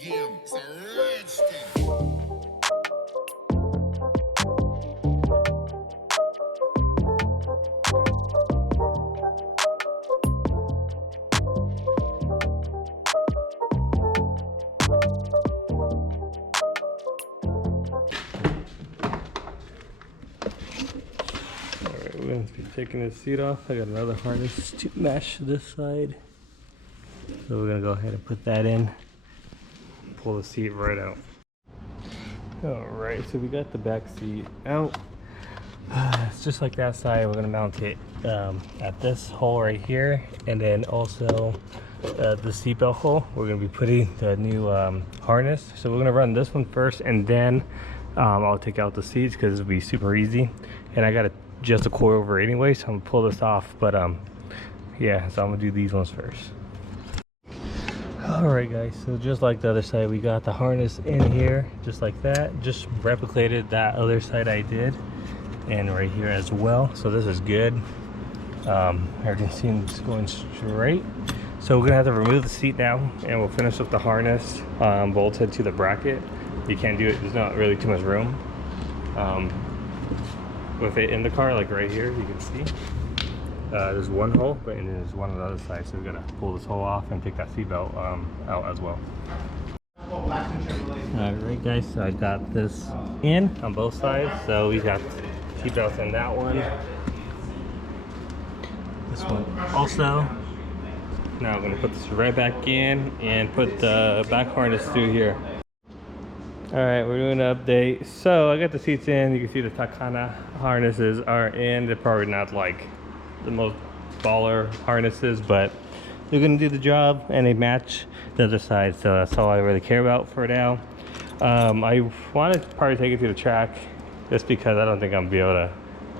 game. It's a rich thing. Alright, we're going to be taking this seat off. I got another harness to mesh this side. So we're going to go ahead and put that in. Pull the seat right out. Alright, so we got the back seat out. It's just like that side. We're going to mount it at this hole right here. And then also the seatbelt hole. We're going to be putting the new harness. So we're going to run this one first, and then I'll take out the seats because it'll be super easy. And I got to adjust the coil over anyway, so I'm going to pull this off. But yeah, so I'm going to do these ones first. Alright guys, so just like the other side, we got the harness in here, just like that. Just replicated that other side I did, and right here as well. So this is good. Everything seems going straight. So we're gonna have to remove the seat now, and we'll finish up the harness bolted to the bracket. You can't do it, there's not really too much room with it in the car. Like right here, you can see there's one hole, but and there's one on the other side, so we're gonna pull this hole off and take that seat belt out as well. Alright guys, so I got this in on both sides. So we got seat belts in that one, this one also. Now I'm gonna put this right back in and put the back harness through here. Alright, we're doing an update. So I got the seats in. You can see the Takana harnesses are in. They're probably not like the most baller harnesses, but they're gonna do the job, and they match the other side, so that's all I really care about for now. I want to probably take it to the track just because I don't think I'm gonna be able to,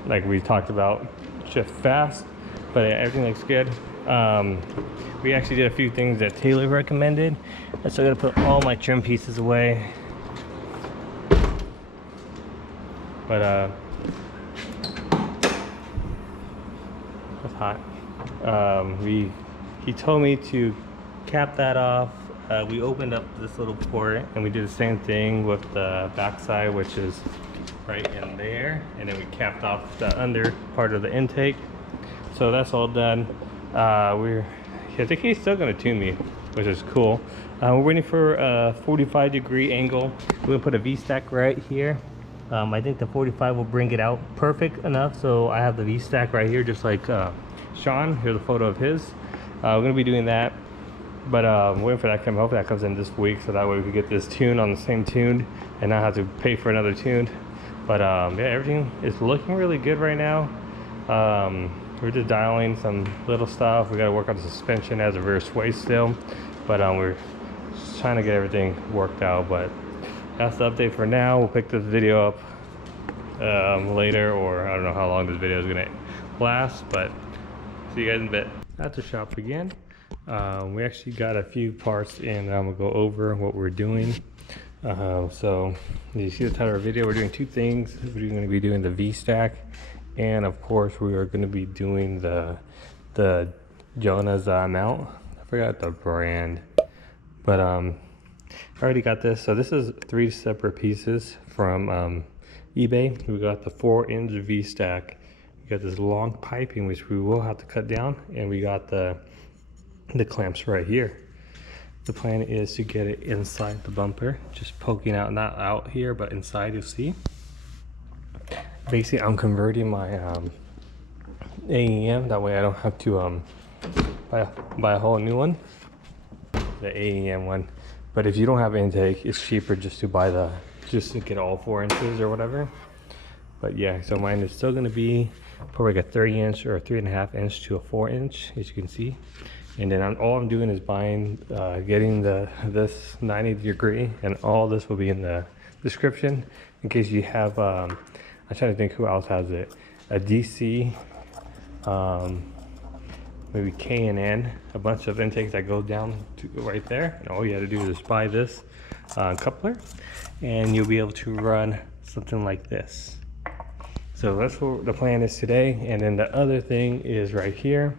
like we talked about, shift fast, but everything looks good. We actually did a few things that Taylor recommended, and so I'm gonna put all my trim pieces away. But it's hot. He told me to cap that off. We opened up this little port, and we did the same thing with the backside, which is right in there, and then we capped off the under part of the intake. So that's all done. I think he's still gonna tune me, which is cool. We're waiting for a 45-degree angle. We're gonna put a Vstack right here. I think the 45 will bring it out perfect enough. So I have the Vstack right here, just like Sean. Here's a photo of his. We're gonna be doing that, but waiting for that to come. Hopefully that comes in this week, so that way we can get this tune on the same tune and not have to pay for another tune. But yeah, everything is looking really good right now. We're just dialing some little stuff. We got to work on the suspension as a rear sway still, but we're trying to get everything worked out. But that's the update for now. We'll pick this video up later, or I don't know how long this video is gonna last, but see you guys in a bit. At the shop again. We actually got a few parts in, and I'm gonna go over what we're doing. So you see the title of our video. We're doing two things. We're going to be doing the Vstack, and of course we are going to be doing the Jonah's mount. I forgot the brand, but I already got this. So this is 3 separate pieces from eBay. We got the 4-inch Vstack. We got this long piping, which we will have to cut down, and we got the clamps right here. The plan is to get it inside the bumper, just poking out, not out here, but inside. You'll see. Basically, I'm converting my AEM. That way I don't have to buy a whole new one, the AEM one. But if you don't have intake, it's cheaper just to buy just to get all 4 inches or whatever. But yeah, so mine is still going to be probably like a 3-inch or a 3.5 inch to a 4-inch, as you can see. And then all I'm doing is buying, getting this 90-degree, and all this will be in the description in case you have. I'm trying to think who else has it. A DC, maybe K&N, a bunch of intakes that go down to right there. And all you have to do is buy this coupler, and you'll be able to run something like this. So that's what the plan is today. And then the other thing is right here.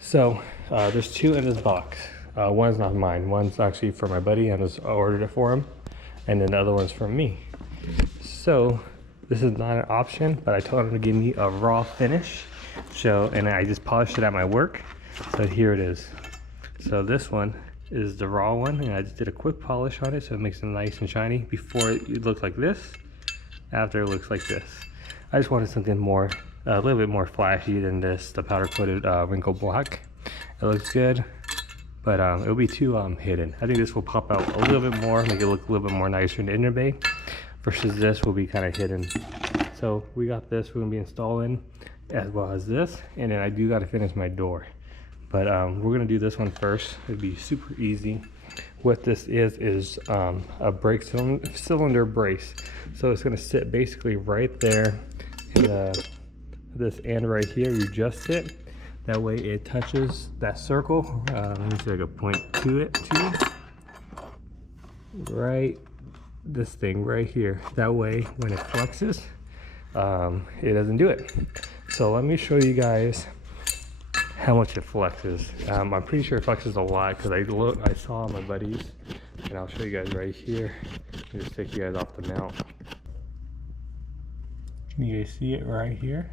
So there's 2 in this box. One's not mine. One's actually for my buddy. I just ordered it for him. And then the other one's from me. So this is not an option, but I told him to give me a raw finish. So, and I just polished it at my work. So here it is. So this one is the raw one, and I just did a quick polish on it so it makes it nice and shiny. Before it looks like this, after it looks like this. I just wanted something more, a little bit more flashy than this, the powder coated wrinkle black. It looks good, but it'll be too hidden. I think this will pop out a little bit more, make it look a little bit more nicer in the inner bay, versus this will be kind of hidden. So we got this, we're gonna be installing, as well as this, and then I do gotta finish my door. But we're gonna do this one first. It'd be super easy. What this is a brake cylinder brace. So it's gonna sit basically right there in this end right here. You adjust it. That way it touches that circle. Let me see if I can point to it too. Right, this thing right here. That way when it flexes, it doesn't do it. So let me show you guys how much it flexes. I'm pretty sure it flexes a lot because I saw my buddies, and I'll show you guys right here. I'll just take you guys off the mount. Can you guys see it right here?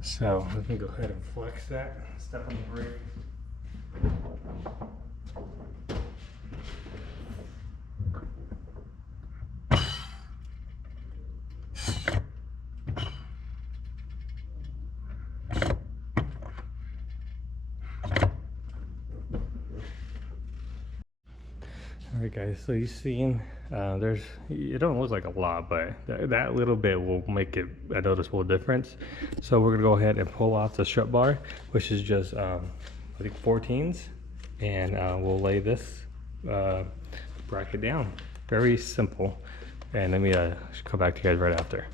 So let me go ahead and flex that. Step on the brake. Alright guys, so you've seen it don't look like a lot, but that little bit will make it a noticeable difference. So we're gonna go ahead and pull off the strut bar, which is just I think 14s, and we'll lay this bracket down. Very simple. And let me come back to you guys right after.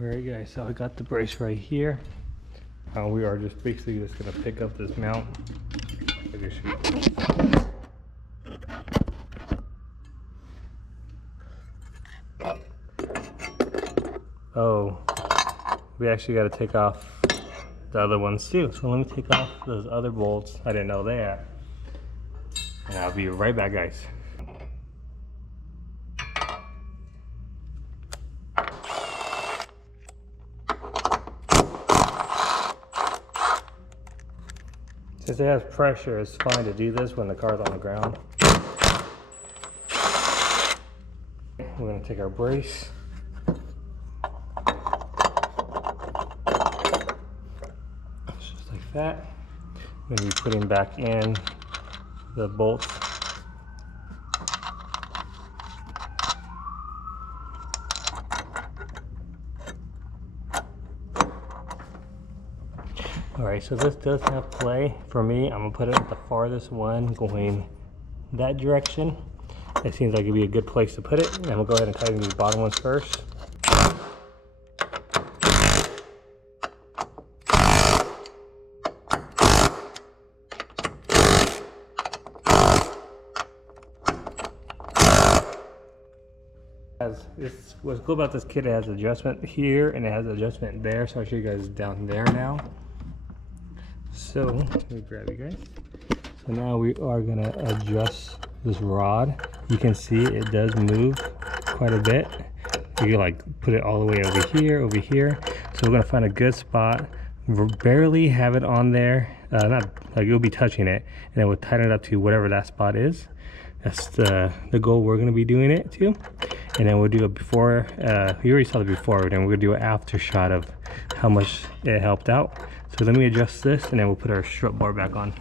Alright guys, so I got the brace right here. We are just basically just gonna pick up this mount. Oh, we actually got to take off the other ones too. So let me take off those other bolts. I didn't know that. And I'll be right back, guys. Since it has pressure, it's fine to do this when the car's on the ground. We're going to take our brace. Just like that. I'm going to be putting back in the bolts. Alright, so this does have play. For me, I'm going to put it at the farthest one going that direction. It seems like it'd be a good place to put it. And we'll go ahead and tighten these bottom ones first. What's cool about this kit, it has adjustment here and it has adjustment there, so I'll show you guys down there now. So let me grab you guys. So now we are gonna adjust this rod. You can see it does move quite a bit. You can like put it all the way over here. So we're gonna find a good spot. Barely have it on there, not like you'll be touching it, and then we'll tighten it up to whatever that spot is. That's the goal we're gonna be doing it to. And then we'll do a before, you already saw the before, and then we're gonna do an after shot of how much it helped out. So let me adjust this, and then we'll put our strut bar back on.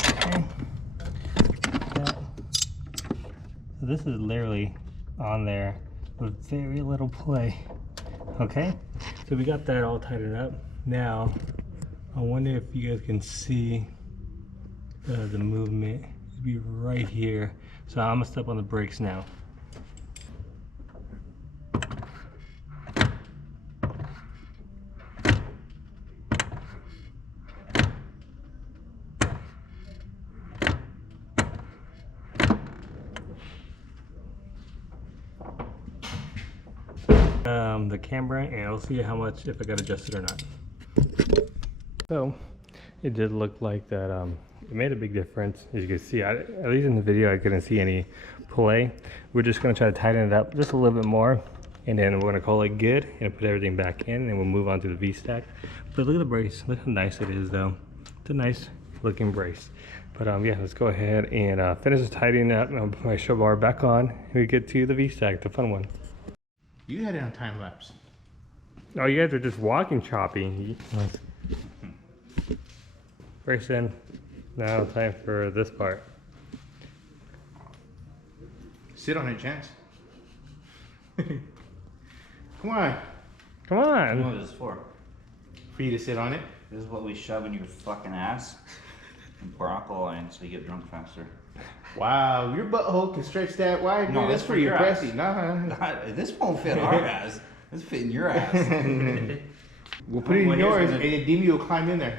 Okay. So this is literally on there with very little play. Okay, so we got that all tightened up. Now, I wonder if you guys can see the movement. It'd be right here. So I'm gonna step on the brakes now. the camera and I'll see how much, if I got adjusted or not. So it did look like that it made a big difference. As you can see, at least in the video I couldn't see any play. We're just going to try to tighten it up just a little bit more, and then we're going to call it good and put everything back in, and we'll move on to the Vstack. But look at the brace, look how nice it is though. It's a nice looking brace. But yeah, let's go ahead and finish tightening up. I'll put my show bar back on and we get to the Vstack, the fun one. You had it on time lapse. Oh, you guys are just walking choppy. Brace in. Now time for this part. Sit on it, Chance. Come on. Come on. What is this for? For you to sit on it. This is what we shove in your fucking ass and pour alcohol in so you get drunk faster. Wow, your butthole can stretch that wide. No, dude. That's that's pretty for your ass. impressive. Nah. This won't fit our ass. This fit in your ass. We'll put it in Well, yours, here's and Demi will climb in there.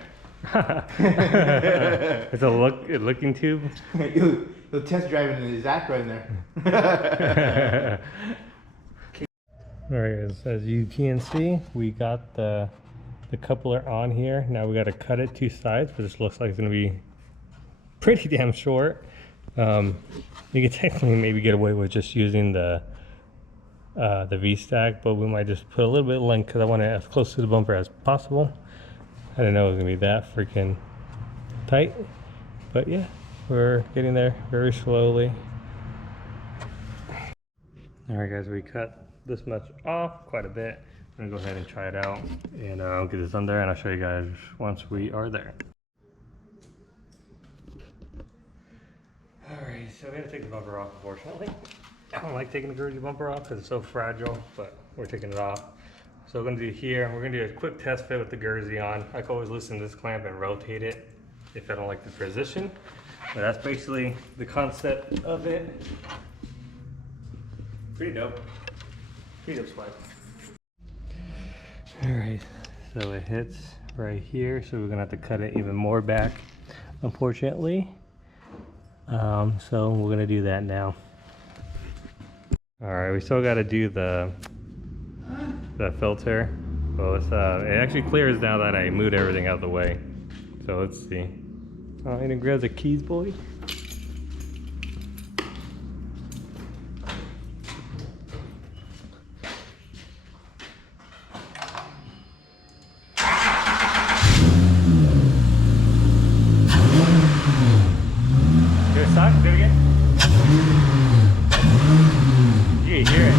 It's a looking tube. He'll test drive in his Acura in there. Alright, as you can see, we got the coupler on here. Now we got to cut it 2 sides, but this looks like it's going to be pretty damn short. You could technically maybe get away with just using the V-stack, but we might just put a little bit of length because I want it as close to the bumper as possible. I didn't know it was going to be that freaking tight, but yeah, we're getting there very slowly. Alright guys, we cut this much off, quite a bit. I'm gonna go ahead and try it out, and I'll get this under and I'll show you guys once we are there. Alright, so we had to take the bumper off, unfortunately. I don't like taking the Guernsey bumper off because it's so fragile, but we're taking it off. So we're gonna do here, we're gonna do a quick test fit with the Guernsey on. I can always loosen this clamp and rotate it if I don't like the position. But that's basically the concept of it. Pretty dope. Pretty dope swag. Alright, so it hits right here, so we're gonna have to cut it even more back, unfortunately. So we're gonna do that now. Alright, we still gotta do the filter. Well, it's, it actually clears now that I moved everything out of the way. So let's see. Oh, and it grabs the keys, boy. Do it again. You can hear it.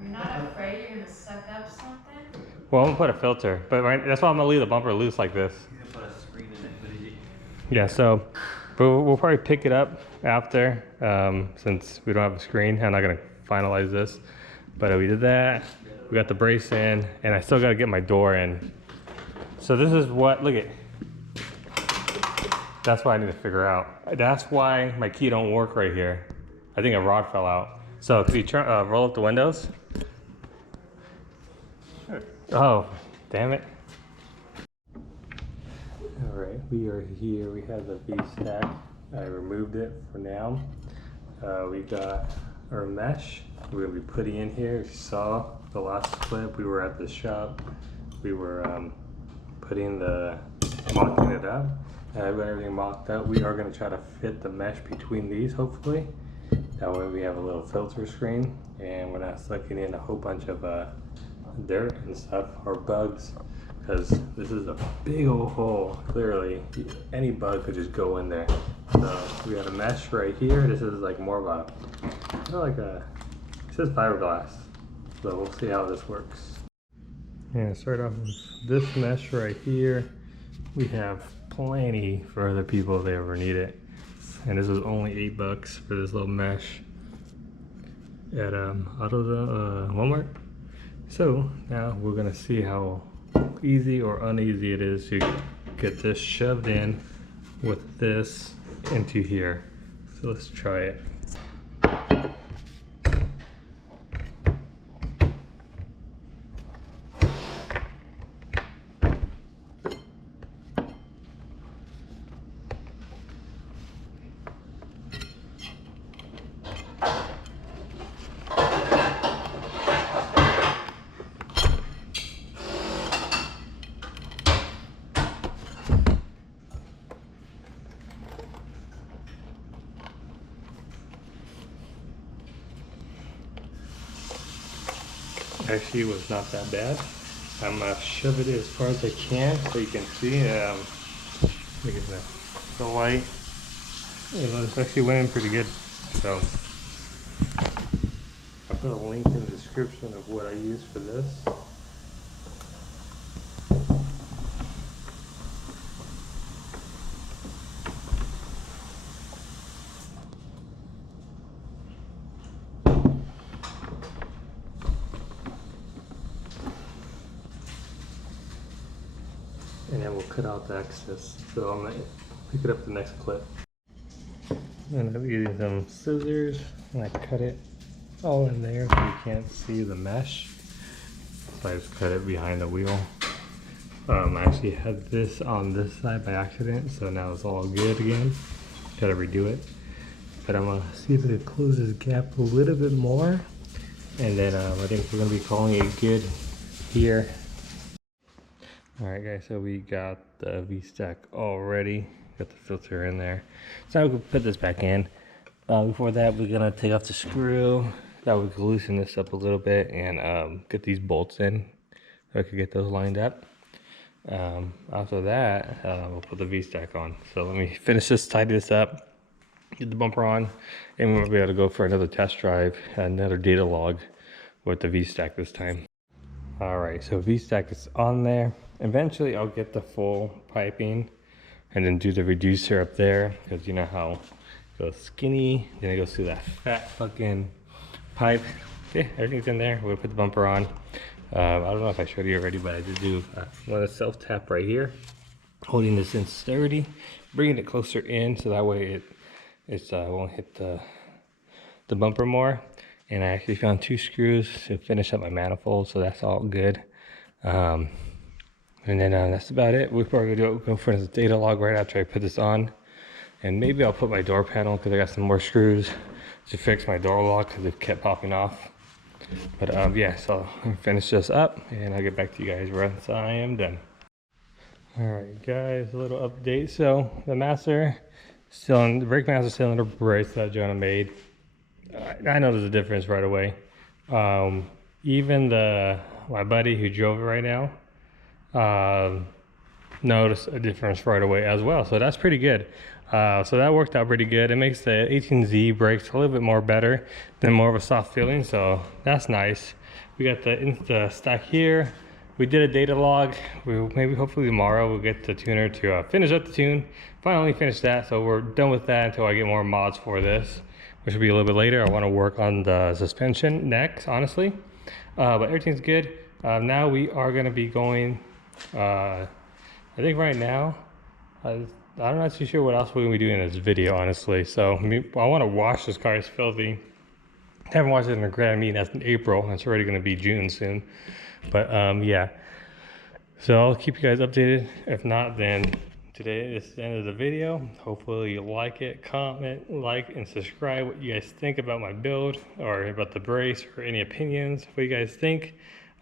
You're not afraid you're gonna suck up something? Well, I'm gonna put a filter, but that's why I'm gonna leave the bumper loose like this. You can put a screen in it, but is it? Yeah, so but we'll probably pick it up after, since we don't have a screen. I'm not gonna finalize this, but we did that. We got the brace in, and I still gotta get my door in. So this is what, look at, that's what I need to figure out. That's why my key don't work right here. I think a rod fell out. So could you turn, roll up the windows? Sure. Oh, damn it. All right, we are here. We have the V-stack. I removed it for now. We got our mesh. We're gonna be putting in here. If you saw the last clip, we were at the shop. We were mocking it up. I've got everything mocked up. We are gonna try to fit the mesh between these, hopefully. That way we have a little filter screen and we're not sucking in a whole bunch of dirt and stuff or bugs, because this is a big old hole. Clearly, any bug could just go in there. So we got a mesh right here. This is like more of a, like a, it says fiberglass. So we'll see how this works. And start off with this mesh right here. We have plenty for other people if they ever need it. And this is only $8 for this little mesh at Walmart. So now we're gonna see how easy or uneasy it is to get this shoved in with this into here. So let's try it. actually was not that bad. I'm gonna shove it as far as I can so you can see. Look at that. The light. It's actually went in pretty good. So I'll put a link in the description of what I use for this. And then we'll cut out the excess. So I'm gonna pick it up the next clip. And I'm using some scissors and I cut it all in there so you can't see the mesh. So I just cut it behind the wheel. I actually had this on this side by accident, so now it's all good again. Gotta redo it. But I'm gonna see if I can close this gap a little bit more. And then I think we're gonna be calling it good here. Alright guys, so we got the Vstack all ready. Got the filter in there. So we can put this back in. Before that, we're gonna take off the screw. That we can loosen this up a little bit and get these bolts in. So I could get those lined up. After that, we'll put the Vstack on. So let me finish this, tidy this up, get the bumper on, and we'll be able to go for another test drive, another data log with the Vstack this time. Alright, so Vstack is on there. Eventually I'll get the full piping and then do the reducer up there, because you know how it goes skinny, then it goes through that fat fucking pipe. Okay, everything's in there. We'll put the bumper on. I don't know if I showed you already, but I did do one self-tap right here, holding this in sturdy, bringing it closer in so that way it won't hit the bumper more. And I actually found 2 screws to finish up my manifold, so that's all good. And then that's about it. We're probably gonna go for the data log right after I put this on. And maybe I'll put my door panel, because I got some more screws to fix my door lock because it kept popping off. But yeah, so I'll finish this up and I'll get back to you guys once I am done. Alright guys, a little update. So the master still in the brake master cylinder brace that Jonah made. I noticed a difference right away. Even my buddy who drove it right now noticed a difference right away as well. So that's pretty good. So that worked out pretty good. It makes the 18Z brakes a little bit more better, than more of a soft feeling. So that's nice. We got the stack here. We did a data log. Hopefully tomorrow we'll get the tuner to finish up the tune. Finally finish that. So we're done with that until I get more mods for this, which will be a little bit later. I want to work on the suspension next, honestly. But everything's good. Now we are going to be going, I think right now, I'm not too sure what else we're going to be doing in this video, honestly. So I want to wash this car. It's filthy. I haven't washed it in a Grand Meeting. That's in April. It's already going to be June soon. But yeah. So I'll keep you guys updated. If not, then today is the end of the video. Hopefully you like it, comment, like, and subscribe what you guys think about my build or about the brace, or any opinions, what you guys think.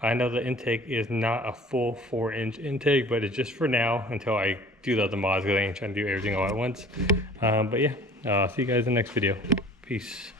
I know the intake is not a full 4-inch intake, but it's just for now until I do the other mods, because I ain't trying to do everything all at once. But yeah, see you guys in the next video. Peace.